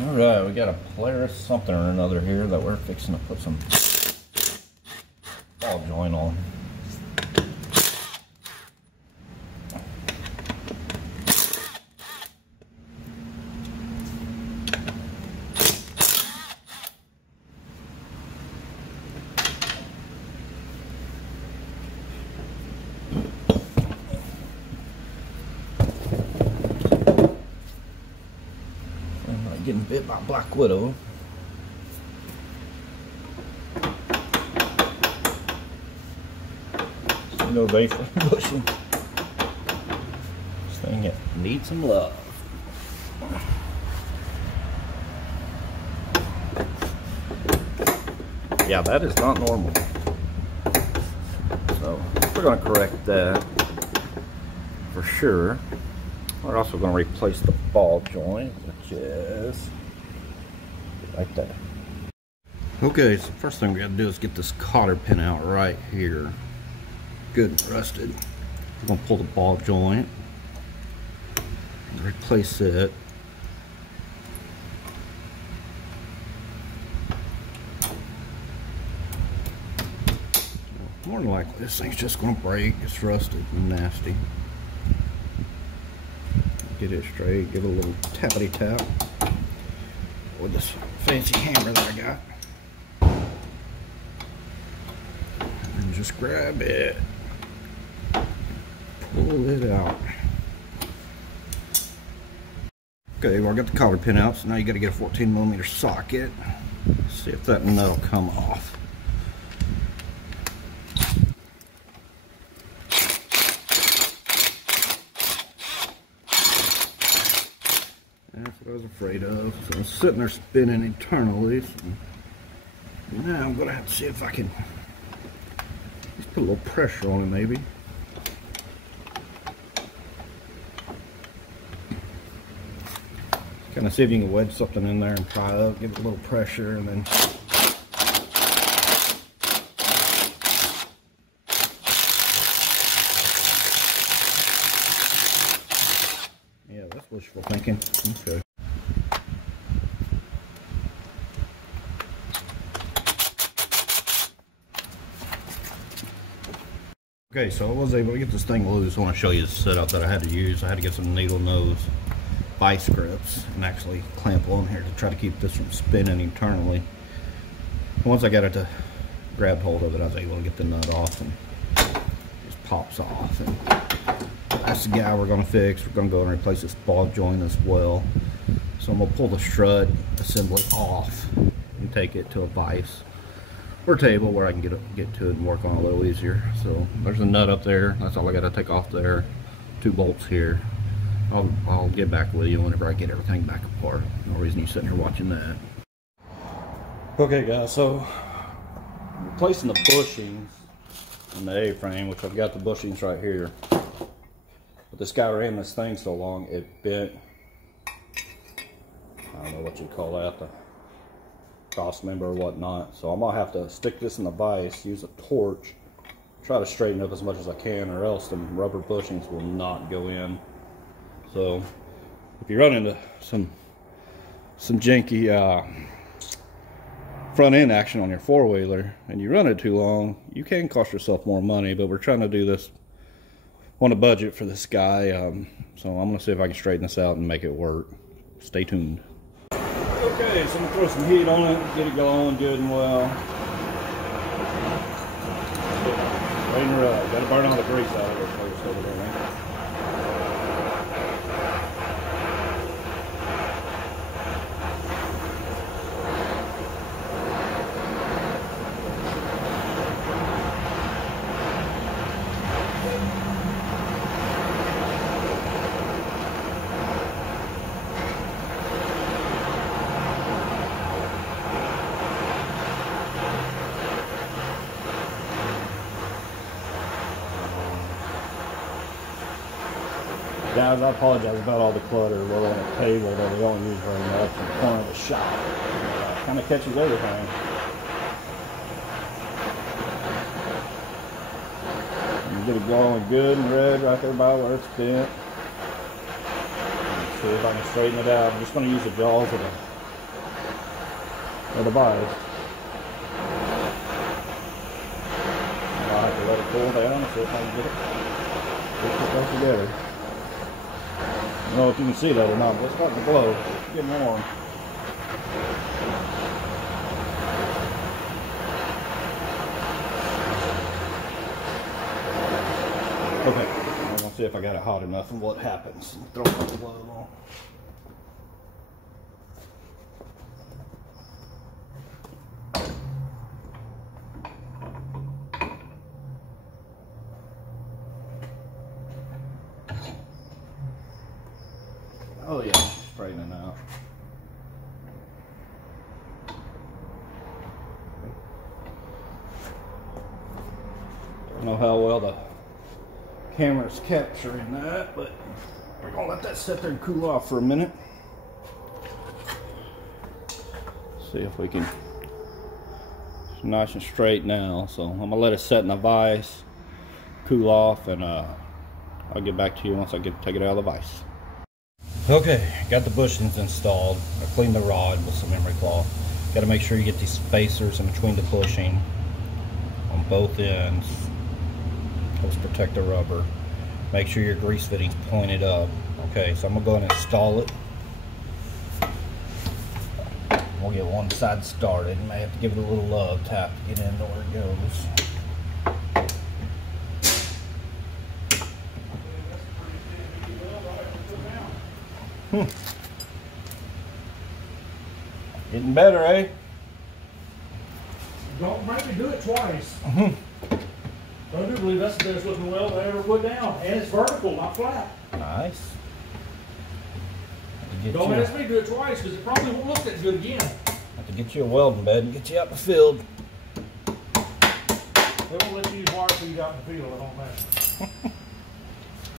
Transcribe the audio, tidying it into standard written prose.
Alright, we got a Polaris something or another here that we're fixing to put some ball joint on. Getting bit by Black Widow. So no bait for bushing. This thing needs some love. Yeah, that is not normal. So we're going to correct that for sure. We're also going to replace the ball joint, which is right there. Okay, so first thing we got to do is get this cotter pin out right here. Good and rusted. We're going to pull the ball joint and replace it. More than likely, this thing's just going to break. It's rusted and nasty. Get it straight, give it a little tappity tap with this fancy hammer that I got. And just grab it, pull it out. Okay, well I got the cotter pin out, so now you got to get a 14mm socket. See if that nut will come off. That's what I was afraid of. So I'm sitting there spinning internally. So now I'm going to have to see if I can just put a little pressure on it maybe. Kind of see if you can wedge something in there and pry up, give it a little pressure, and then yeah, that's wishful thinking. Okay. Okay, so I was able to get this thing loose. I want to show you the setup that I had to use. I had to get some needle nose vice grips and actually clamp on here to try to keep this from spinning internally. And once I got it to grab hold of it, I was able to get the nut off and it just pops off. And that's the guy we're going to fix. We're going to go and replace this ball joint as well. So I'm going to pull the strut assembly off and take it to a vise or table where I can get to it and work on it a little easier. So there's a nut up there. That's all I got to take off there. 2 bolts here. I'll get back with you whenever I get everything back apart. No reason you sitting here watching that. Okay guys, so replacing the bushings on the A-frame, which I've got the bushings right here. But this guy ran this thing so long it bent, I don't know what you call that, the cross member or whatnot. So I'm gonna have to stick this in the vise, use a torch, try to straighten up as much as I can, or else the rubber bushings will not go in. So if you run into some janky front end action on your 4-wheeler and you run it too long, you can cost yourself more money. But we're trying to do this on a budget for this guy, so I'm gonna see if I can straighten this out and make it work. Stay tuned. Okay, so I'm gonna throw some heat on it, get it going good and well. Rain her up. Gotta burn all the grease out of it first over there, man. Guys, I apologize about all the clutter. We're on a table that we don't use very much in the corner of the shop. It kind of catches everything. You get it going good and red right there by where it's bent. See if I can straighten it out. I'm just going to use the jaws of the of the vise. I'll have to let it cool down and see if I can get it back together. I don't know if you can see that or not, but it's starting to glow. It's getting warm. Okay, I'm gonna see if I got it hot enough and what happens. Throw the glove on. Oh yeah, straightening out. Don't know how well the camera's capturing that, but we're gonna let that sit there and cool off for a minute. See if we can. It's nice and straight now, so I'm gonna let it set in the vise, cool off, and I'll get back to you once I take it out of the vise. Okay, got the bushings installed. I cleaned the rod with some emery cloth. Got to make sure you get these spacers in between the bushing on both ends. Helps protect the rubber. Make sure your grease fitting's pointed up. Okay, so I'm gonna go ahead and install it. We'll get one side started. May have to give it a little love tap to get into where it goes. Getting better, eh? Don't make me do it twice. I do believe that's the best looking weld I ever put down. And it's vertical, not flat. Nice. Don't ask me to do it twice because it probably won't look that good again. Have to get you a welding bed and get you out in the field. They won't let you use wire feed out in the field, I don't think.